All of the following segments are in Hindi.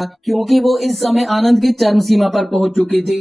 क्योंकि वो इस समय आनंद की चरम सीमा पर पहुंच चुकी थी,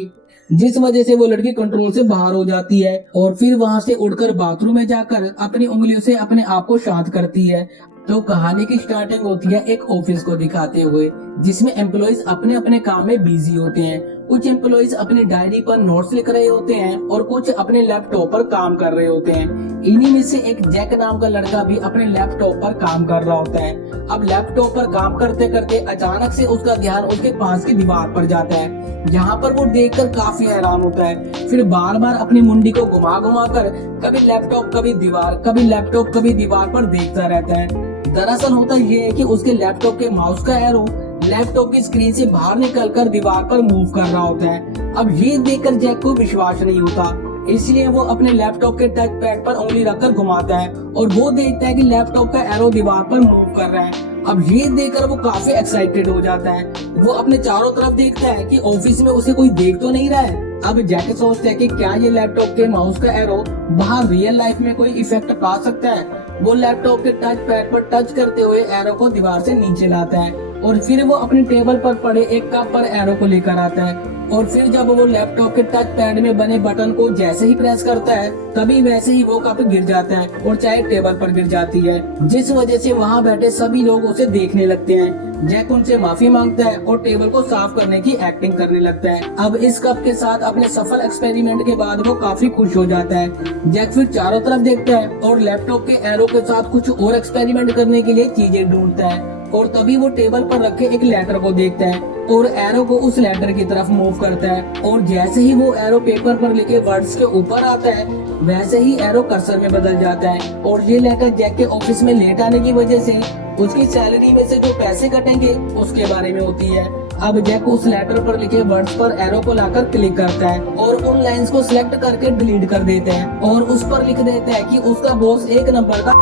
जिस वजह से वो लड़की कंट्रोल से बाहर हो जाती है और फिर वहां से उड़कर बाथरूम में जाकर अपनी उंगलियों से अपने आप को शांत करती है। तो कहानी की स्टार्टिंग होती है एक ऑफिस को दिखाते हुए, जिसमें एम्प्लॉइज अपने अपने काम में बिजी होते हैं। कुछ एम्प्लॉइज अपनी डायरी पर नोट्स लिख रहे होते हैं और कुछ अपने लैपटॉप पर काम कर रहे होते हैं। इन्हीं में से एक जैक नाम का लड़का भी अपने लैपटॉप पर काम कर रहा होता है। अब लैपटॉप पर काम करते करते अचानक से उसका ध्यान उसके पास की दीवार पर जाता है, जहाँ पर वो देखकर काफी हैरान होता है। फिर बार बार अपनी मुंडी को घुमा घुमा कर कभी लैपटॉप कभी दीवार, कभी लैपटॉप कभी दीवार पर देखता रहता है। दरअसल होता यह है कि उसके लैपटॉप के माउस का एरो लैपटॉप की स्क्रीन से बाहर निकलकर दीवार पर मूव कर रहा होता है। अब ये देखकर जैक को विश्वास नहीं होता, इसलिए वो अपने लैपटॉप के टच पैड पर उंगली रखकर घुमाता है और वो देखता है कि लैपटॉप का एरो दीवार पर मूव कर रहा है। अब ये देखकर वो काफी एक्साइटेड हो जाता है। वो अपने चारों तरफ देखता है कि ऑफिस में उसे कोई देख तो नहीं रहा है। अब जैक सोचता है कि क्या ये लैपटॉप के माउस का एरो बाहर रियल लाइफ में कोई इफेक्ट पा सकता है। वो लैपटॉप के टच पैड पर टच करते हुए एरो को दीवार से नीचे लाता है और फिर वो अपनी टेबल पर पड़े एक कप पर एरो को लेकर आता है। और फिर जब वो लैपटॉप के टच पैड में बने बटन को जैसे ही प्रेस करता है, तभी वैसे ही वो कप गिर जाता है और चाय टेबल पर गिर जाती है, जिस वजह से वहाँ बैठे सभी लोग उसे देखने लगते हैं। जैक उनसे माफी मांगता है और टेबल को साफ करने की एक्टिंग करने लगता है। अब इस कप के साथ अपने सफल एक्सपेरिमेंट के बाद वो काफी खुश हो जाता है। जैक फिर चारों तरफ देखता है और लैपटॉप के एरो के साथ कुछ और एक्सपेरिमेंट करने के लिए चीजें ढूंढता है। और तभी वो टेबल पर रखे एक लेटर को देखता है और एरो को उस लेटर की तरफ मूव करता है। और जैसे ही वो एरो पेपर पर लिखे वर्ड्स के ऊपर आता है, वैसे ही एरो कर्सर में बदल जाता है। और ये लेटर जैक के ऑफिस में लेट आने की वजह से उसकी सैलरी में से जो पैसे कटेंगे उसके बारे में होती है। अब जैक उस लेटर पर लिखे वर्ड्स पर एरो को लाकर क्लिक करता है और उन लाइंस को सिलेक्ट करके डिलीट कर देता है और उस पर लिख देता है कि उसका बॉस एक नंबर का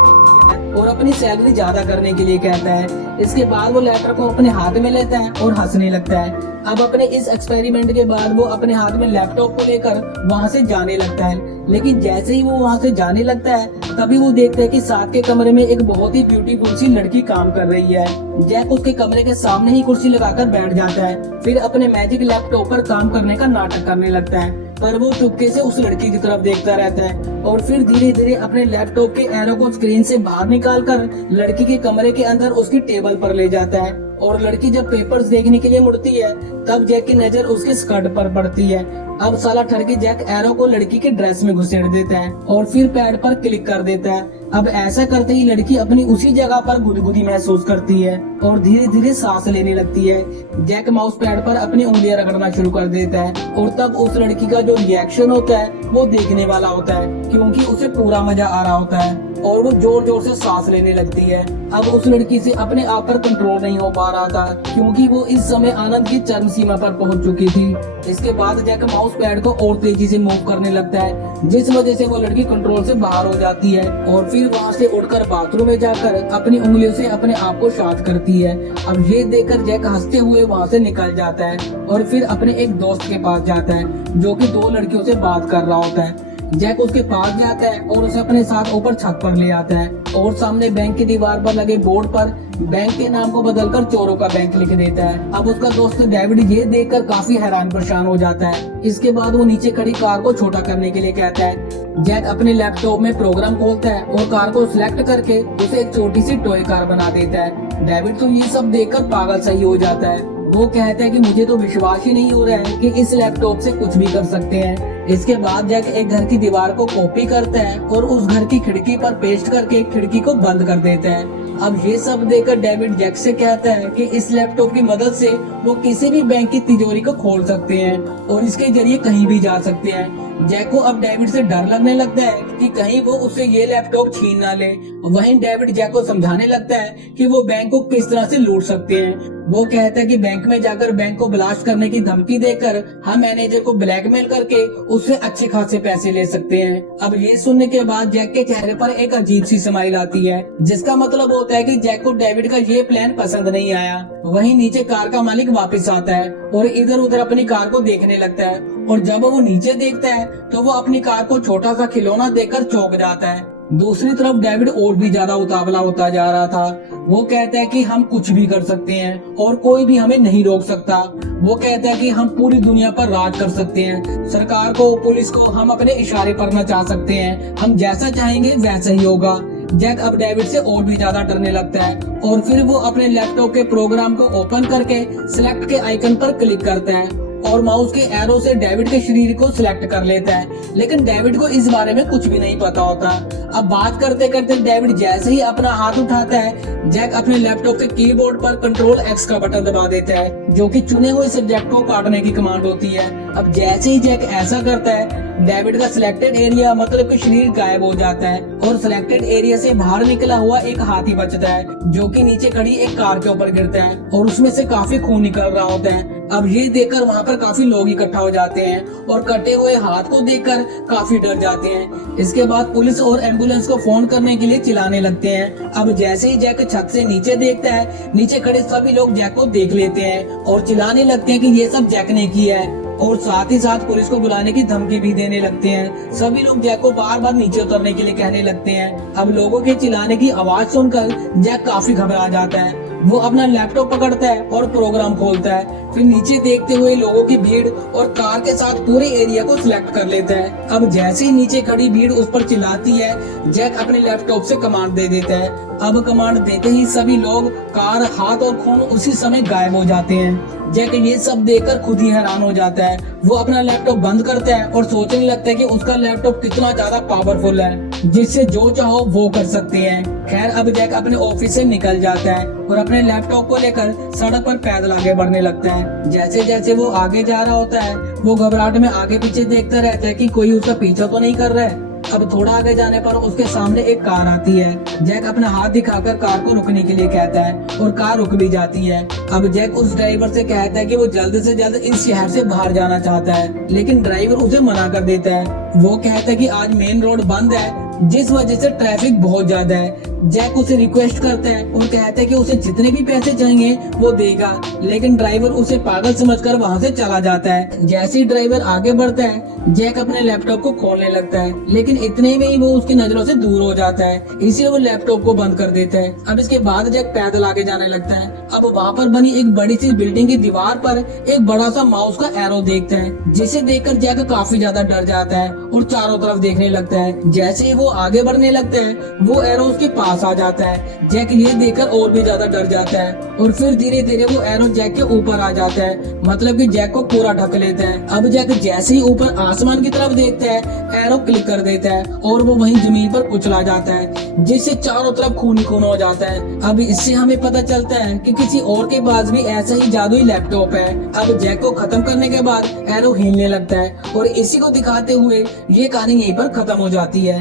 और अपनी सैलरी ज्यादा करने के लिए कहता है। इसके बाद वो लेटर को अपने हाथ में लेता है और हंसने लगता है। अब अपने इस एक्सपेरिमेंट के बाद वो अपने हाथ में लैपटॉप को लेकर वहाँ से जाने लगता है। लेकिन जैसे ही वो वहाँ से जाने लगता है, तभी वो देखता है कि साथ के कमरे में एक बहुत ही ब्यूटीफुल सी लड़की काम कर रही है। जैक उसके कमरे के सामने ही कुर्सी लगाकर बैठ जाता है, फिर अपने मैजिक लैपटॉप पर काम करने का नाटक करने लगता है। पर वो चुपके से उस लड़की की तरफ देखता रहता है और फिर धीरे धीरे अपने लैपटॉप के एरो को स्क्रीन से बाहर निकालकर लड़की के कमरे के अंदर उसकी टेबल पर ले जाता है। और लड़की जब पेपर्स देखने के लिए मुड़ती है, तब जैक की नजर उसके स्कर्ट पर पड़ती है। अब साला ठरके जैक एरो को लड़की के ड्रेस में घुसेड़ देता है और फिर पैड पर क्लिक कर देता है। अब ऐसा करते ही लड़की अपनी उसी जगह पर गुदगुदी महसूस करती है और धीरे धीरे सांस लेने लगती है। जैक माउस पैड पर अपनी उंगलियां रगड़ना शुरू कर देता है और तब उस लड़की का जो रिएक्शन होता है वो देखने वाला होता है, क्योंकि उसे पूरा मजा आ रहा होता है और वो जोर जोर से सांस लेने लगती है। अब उस लड़की से अपने आप पर कंट्रोल नहीं हो पा रहा था, क्योंकि वो इस समय आनंद की चरम सीमा पर पहुंच चुकी थी। इसके बाद जैक माउस पैड को और तेजी से मूव करने लगता है, जिस वजह से वो लड़की कंट्रोल से बाहर हो जाती है और फिर वहाँ से उड़कर बाथरूम में जाकर अपनी उंगलियों से अपने आप को शांत करती है। अब ये देखकर जैक हंसते हुए वहाँ से निकल जाता है और फिर अपने एक दोस्त के पास जाता है, जो कि दो लड़कियों से बात कर रहा होता है। जैक उसके पास जाता है और उसे अपने साथ ऊपर छत पर ले आता है और सामने बैंक की दीवार पर लगे बोर्ड पर बैंक के नाम को बदलकर चोरों का बैंक लिख देता है। अब उसका दोस्त डेविड ये देखकर काफी हैरान परेशान हो जाता है। इसके बाद वो नीचे खड़ी कार को छोटा करने के लिए कहता है। जैक अपने लैपटॉप में प्रोग्राम खोलता है और कार को सिलेक्ट करके उसे एक छोटी सी टॉय कार बना देता है। डेविड तो ये सब देखकर पागल सही हो जाता है। वो कहता है कि मुझे तो विश्वास ही नहीं हो रहा है कि इस लैपटॉप से कुछ भी कर सकते हैं। इसके बाद जैक एक घर की दीवार को कॉपी करता है और उस घर की खिड़की पर पेस्ट करके खिड़की को बंद कर देता है। अब ये सब देखकर डेविड जैक से कहता है कि इस लैपटॉप की मदद से वो किसी भी बैंक की तिजोरी को खोल सकते हैं और इसके जरिए कहीं भी जा सकते हैं। जैक को अब डेविड से डर लगने लगता है कि कहीं वो उससे ये लैपटॉप छीन ना ले। वहीं डेविड जैक को समझाने लगता है कि वो बैंक को किस तरह से लूट सकते हैं। वो कहता है कि बैंक में जाकर बैंक को ब्लास्ट करने की धमकी देकर हम मैनेजर को ब्लैकमेल करके उससे अच्छे खासे पैसे ले सकते हैं। अब ये सुनने के बाद जैक के चेहरे पर एक अजीब सी स्माइल आती है, जिसका मतलब होता है कि जैक को डेविड का ये प्लान पसंद नहीं आया। वहीं नीचे कार का मालिक वापस आता है और इधर उधर अपनी कार को देखने लगता है और जब वो नीचे देखता है तो वो अपनी कार को छोटा सा खिलौना देखकर चौंक जाता है। दूसरी तरफ डेविड और भी ज्यादा उतावला होता जा रहा था। वो कहता है कि हम कुछ भी कर सकते हैं और कोई भी हमें नहीं रोक सकता। वो कहता है कि हम पूरी दुनिया पर राज कर सकते हैं, सरकार को, पुलिस को हम अपने इशारे पर नचा सकते हैं, हम जैसा चाहेंगे वैसा ही होगा। जैक अब डेविड से और भी ज्यादा डरने लगता है और फिर वो अपने लैपटॉप के प्रोग्राम को ओपन करके सिलेक्ट के आइकन पर क्लिक करता है और माउस के एरो से डेविड के शरीर को सिलेक्ट कर लेता है। लेकिन डेविड को इस बारे में कुछ भी नहीं पता होता। अब बात करते करते डेविड जैसे ही अपना हाथ उठाता है, जैक अपने लैपटॉप के कीबोर्ड पर कंट्रोल एक्स का बटन दबा देता है, जो कि चुने हुए सब्जेक्ट को काटने की कमांड होती है। अब जैसे ही जैक ऐसा करता है, डेविड का सिलेक्टेड एरिया मतलब कि शरीर गायब हो जाता है और सिलेक्टेड एरिया से बाहर निकला हुआ एक हाथी बचता है, जो कि नीचे खड़ी एक कार के ऊपर गिरता है और उसमें से काफी खून निकल रहा होता है। अब ये देखकर वहाँ पर काफी लोग इकट्ठा हो जाते हैं और कटे हुए हाथ को देखकर काफी डर जाते हैं। इसके बाद पुलिस और एम्बुलेंस को फोन करने के लिए चिल्लाने लगते हैं। अब जैसे ही जैक छत से नीचे देखता है, नीचे खड़े सभी लोग जैक को देख लेते हैं और चिल्लाने लगते हैं कि ये सब जैक ने किया है और साथ ही साथ पुलिस को बुलाने की धमकी भी देने लगते हैं। सभी लोग जैक को बार बार नीचे उतरने के लिए कहने लगते हैं। अब लोगों के चिल्लाने की आवाज सुनकर जैक काफी घबरा जाता है। वो अपना लैपटॉप पकड़ता है और प्रोग्राम खोलता है, फिर नीचे देखते हुए लोगों की भीड़ और कार के साथ पूरे एरिया को सिलेक्ट कर लेता है। अब जैसे ही नीचे खड़ी भीड़ उस पर चिल्लाती है, जैक अपने लैपटॉप से कमांड दे देता है। अब कमांड देते ही सभी लोग, कार, हाथ और खून उसी समय गायब हो जाते हैं। जैक ये सब देखकर खुद ही हैरान हो जाता है। वो अपना लैपटॉप बंद करता है और सोचने लगता है कि उसका लैपटॉप कितना ज्यादा पावरफुल है, जिससे जो चाहो वो कर सकते हैं। खैर, अब जैक अपने ऑफिस से निकल जाता है और अपने लैपटॉप को लेकर सड़क पर पैदल आगे बढ़ने लगता है। जैसे जैसे वो आगे जा रहा होता है, वो घबराहट में आगे पीछे देखता रहता है कि कोई उसका पीछा तो नहीं कर रहा है। अब थोड़ा आगे जाने पर उसके सामने एक कार आती है। जैक अपना हाथ दिखाकर कार को रुकने के लिए कहता है और कार रुक भी जाती है। अब जैक उस ड्राइवर से कहता है कि वो जल्द से जल्द इस शहर से बाहर जाना चाहता है, लेकिन ड्राइवर उसे मना कर देता है। वो कहता है कि आज मेन रोड बंद है, जिस वजह से ट्रैफिक बहुत ज्यादा है। जैक उसे रिक्वेस्ट करता है और कहता है कि उसे जितने भी पैसे चाहिए वो देगा, लेकिन ड्राइवर उसे पागल समझकर वहाँ से चला जाता है। जैसे ही ड्राइवर आगे बढ़ता है, जैक अपने लैपटॉप को खोलने लगता है, लेकिन इतने में ही वो उसकी नजरों से दूर हो जाता है, इसलिए वो लैपटॉप को बंद कर देता है। अब इसके बाद जैक पैदल आगे जाने लगता है। अब वहाँ पर बनी एक बड़ी सी बिल्डिंग की दीवार पर एक बड़ा सा माउस का एरो देखता है, जिसे देखकर जैक काफी ज्यादा डर जाता है और चारों तरफ देखने लगता है। जैसे ही वो आगे बढ़ने लगता है, वो एरो उसके पास आ जाता है। जैक ये देखकर और भी ज्यादा डर जाता है और फिर धीरे धीरे वो एरो जैक के ऊपर आ जाता है, मतलब कि जैक को पूरा ढक लेता है। अब जैक जैसे ही ऊपर आसमान की तरफ देखता है, एरो क्लिक कर देता है और वो वहीं जमीन पर कुचला जाता है, जिससे चारों तरफ खून ही खून हो जाता है। अब इससे हमें पता चलता है कि किसी और के पास भी ऐसा ही जादुई लैपटॉप है। अब जैक को खत्म करने के बाद एरो हिलने लगता है और इसी को दिखाते हुए ये कहानी यहीं पर खत्म हो जाती है।